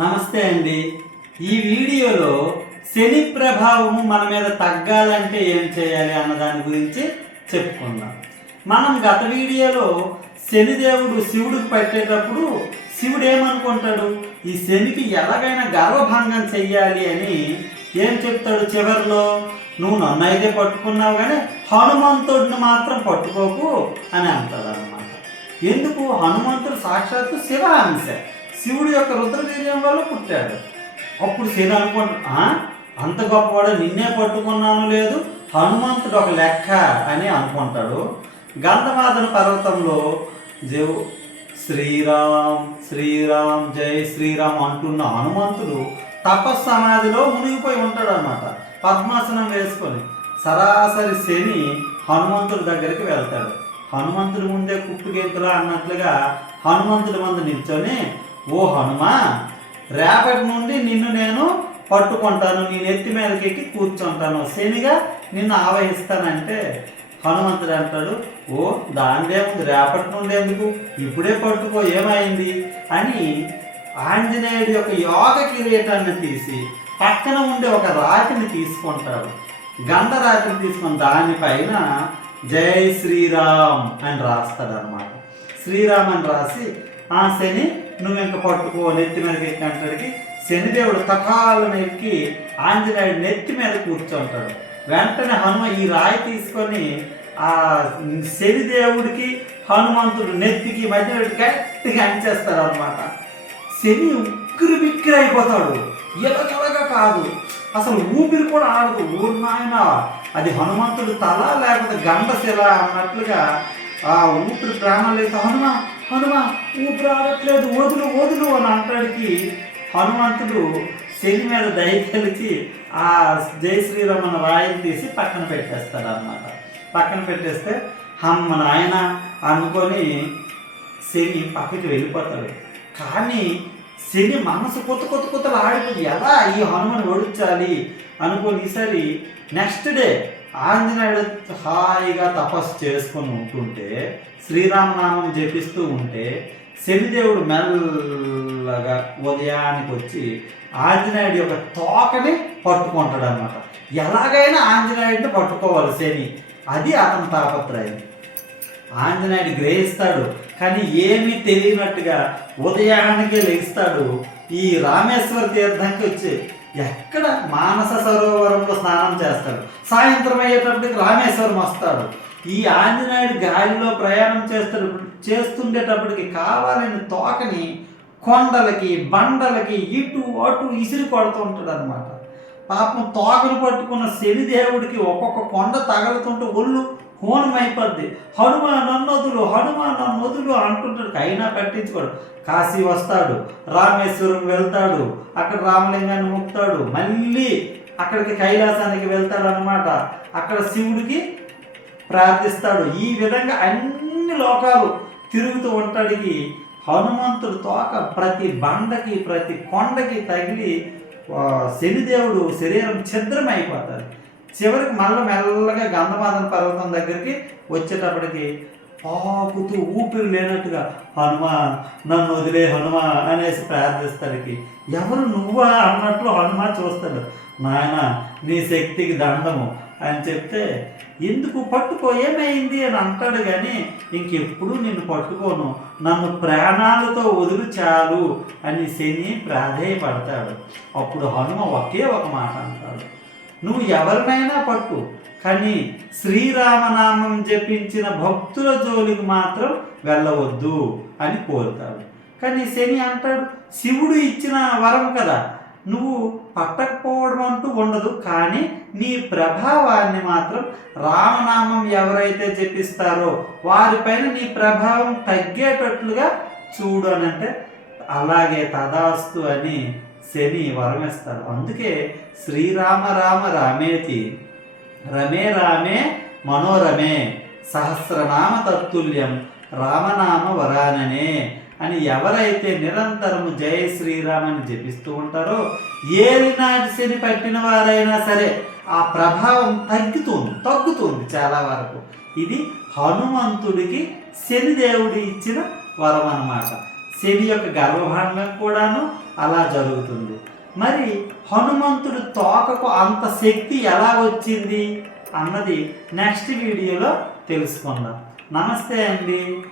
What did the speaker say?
నమస్తే అండి. ఈ వీడియోలో శని ప్రభావం మన మీద తగ్గాలంటే ఏం చేయాలి అన్న దాని గురించి చెప్పుకుందాం. మనం గత వీడియోలో శనిదేవుడు శివుడికి పట్టేటప్పుడు శివుడు ఏమనుకుంటాడు? ఈ శనికి ఎలాగైనా గర్వభంగం చెయ్యాలి అని ఏం చెప్తాడు చివరిలో? నువ్వు నన్ను అయితే పట్టుకున్నావు కానీ హనుమంతుడిని మాత్రం పట్టుకోకు అని అంటాడు అనమాట ఎందుకు? హనుమంతుడు సాక్షాత్తు శివ అంశ శివుడు యొక్క రుద్రవీర్యం వల్ల పుట్టాడు. అప్పుడు శని అనుకుంటా అంత గొప్పవాడు నిన్నే పట్టుకున్నాను లేదు? హనుమంతుడు ఒక లెక్క అని అనుకుంటాడు. గంధమాదన పర్వతంలో దేవు శ్రీరామ్ శ్రీరామ్ జై శ్రీరామ్ అంటున్న హనుమంతుడు తపస్సమాధిలో మునిగిపోయి ఉంటాడు అనమాట పద్మాసనం వేసుకొని సరాసరి శని హనుమంతుడి దగ్గరికి వెళ్తాడు. హనుమంతుడి ముందే కుప్పు అన్నట్లుగా హనుమంతుడి ముందు నిల్చొని ఓ హనుమా రేపటి నుండి నిన్ను నేను పట్టుకుంటాను నీ నెత్తి మీదకి ఎక్కి కూర్చుంటాను. శనిగా నిన్ను ఆవహిస్తానంటే హనుమంతుడు అంటాడు ఓ దానిదేముంది రేపటి నుండి ఎందుకు? ఇప్పుడే పట్టుకో ఏమైంది? అని ఆంజనేయుడి యొక్క యోగ కిరీటాన్ని తీసి పక్కన ఉండే ఒక రాతిని తీసుకుంటాడు. గంధరాతిని తీసుకుని దానిపైన జై శ్రీరామ్ అని రాస్తాడనమాట శ్రీరామ్ అని రాసి ఆ శని నువ్వు ఇంక పట్టుకో నెత్తి మీదకి ఎక్కి శనిదేవుడు తటాలను ఎక్కి ఆంజనేయుడు నెత్తి మీద కూర్చుంటాడు. వెంటనే హనుమ ఈ రాయి తీసుకొని ఆ శనిదేవుడికి హనుమంతుడు నెత్తికి మధ్యలో గట్టిగా అంచేస్తారు అనమాట శని ఉక్కిరి బిక్కిరి అయిపోతాడు ఎలకలగా కాదు. అసలు ఊపిరి కూడా ఆడదు. ఊరు నాయన అది హనుమంతుడు తల లేకపోతే గండశిల అన్నట్లుగా ఆ ఊపిరి ప్రాణం లేదు హనుమ హనుమ ఊపిరి ఆడట్లేదు వదులు వదులు అని అంటాడికి హనుమంతుడు శని మీద దయ కలిసి ఆ జై శ్రీరామన రాయిని తీసి పక్కన పెట్టేస్తాడు అన్నమాట పక్కన పెట్టేస్తే హమ్మ నాయన అనుకొని శని పక్కకి వెళ్ళిపోతాడు. కానీ శని మనసు కొత్త కొత్త కొత్తలు ఆడిపోయి ఎలా ఈ హనుమని ఓడించాలి అనుకొని ఈసారి నెక్స్ట్ డే ఆంజనేయుడు హాయిగా తపస్సు చేసుకొని ఉంటుంటే శ్రీరామనామం జపిస్తూ ఉంటే శనిదేవుడు మెల్లగా ఉదయానికి వచ్చి ఆంజనేయుడి యొక్క తోకని పట్టుకుంటాడు అనమాట ఎలాగైనా ఆంజనేయుడిని పట్టుకోవాలి శని. అది అతని తాపత్రయం. ఆంజనేయుడు గ్రహిస్తాడు కానీ ఏమీ తెలియనట్టుగా ఉదయానికే లెగిస్తాడు ఈ రామేశ్వర తీర్థంకి వచ్చి ఎక్కడ మానస సరోవరంలో స్నానం చేస్తాడు? సాయంత్రం అయ్యేటప్పటికి రామేశ్వరం వస్తాడు. ఈ ఆంజనేయుడు గాలిలో ప్రయాణం చేస్తాడు చేస్తుండేటప్పటికి కావాలని తోకని కొండలకి బండలకి ఇటు అటు ఇసిరి కొడుతూ ఉంటాడు అనమాట పాపం తోకను పట్టుకున్న శనిదేవుడికి ఒక్కొక్క కొండ తగలుతుంటే ఒళ్ళు హోనమైపోద్ది. హనుమ నన్నొదులు హనుమ నన్నొదులు అంటుంటాడు. అయినా పట్టించుకోడు. కాశీ వస్తాడు రామేశ్వరం వెళ్తాడు అక్కడ రామలింగాన్ని ముక్తాడు మళ్ళీ అక్కడికి కైలాసానికి వెళ్తాడు అనమాట అక్కడ శివుడికి ప్రార్థిస్తాడు. ఈ విధంగా అన్ని లోకాలు తిరుగుతూ ఉంటాడికి. హనుమంతుడు తోక ప్రతి బండకి ప్రతి కొండకి తగిలి శనిదేవుడు శరీరం ఛిద్రమైపోతాడు చివరికి మళ్ళీ మెల్లగా గంధమాదన పర్వతం దగ్గరికి వచ్చేటప్పటికి పాకుతూ ఊపిరి లేనట్టుగా హనుమ నన్ను వదిలే హనుమ అనేసి ప్రార్థిస్తాడికి ఎవరు నువ్వా? అన్నట్లు హనుమ చూస్తాడు. నాయన నీ శక్తికి దండము అని చెప్తే ఎందుకు? పట్టుకో ఏమైంది అని అంటాడు కానీ ఇంకెప్పుడు నిన్ను పట్టుకోను. నన్ను ప్రాణాలతో వదులు చాలు అని శని ప్రాధేయపడతాడు. అప్పుడు హనుమ ఒకే ఒక మాట అంటాడు. నువ్వు ఎవరినైనా పట్టు కానీ శ్రీరామనామం జపించిన భక్తుల జోలికి మాత్రం వెళ్ళవద్దు అని కోరుతాడు. కానీ శని అంటాడు శివుడు ఇచ్చిన వరం కదా నువ్వు పట్టకపోవడం అంటూ ఉండదు. కానీ నీ ప్రభావాన్ని మాత్రం రామనామం ఎవరైతే జపిస్తారో వారిపైన నీ ప్రభావం తగ్గేటట్లుగా చూడు అని అంటే అలాగే తదాస్తు అని శని వరమేస్తాడు. అందుకే శ్రీరామ రామ రామేతి రమే రామే మనోరమే సహస్రనామ తత్తుల్యం రామనామ వరాననే అని ఎవరైతే నిరంతరము జయ శ్రీరామని జపిస్తూ ఉంటారో ఏలినాటి శని పట్టిన వారైనా సరే ఆ ప్రభావం తగ్గుతుంది తగ్గుతుంది చాలా వరకు. ఇది హనుమంతుడికి శనిదేవుడు ఇచ్చిన వరం అన్నమాట శని యొక్క గర్భభంగం కూడాను అలా జరుగుతుంది. మరి హనుమంతుడు తోకకు అంత శక్తి ఎలా వచ్చింది అన్నది నెక్స్ట్ వీడియోలో తెలుసుకుందాం. నమస్తే అండి.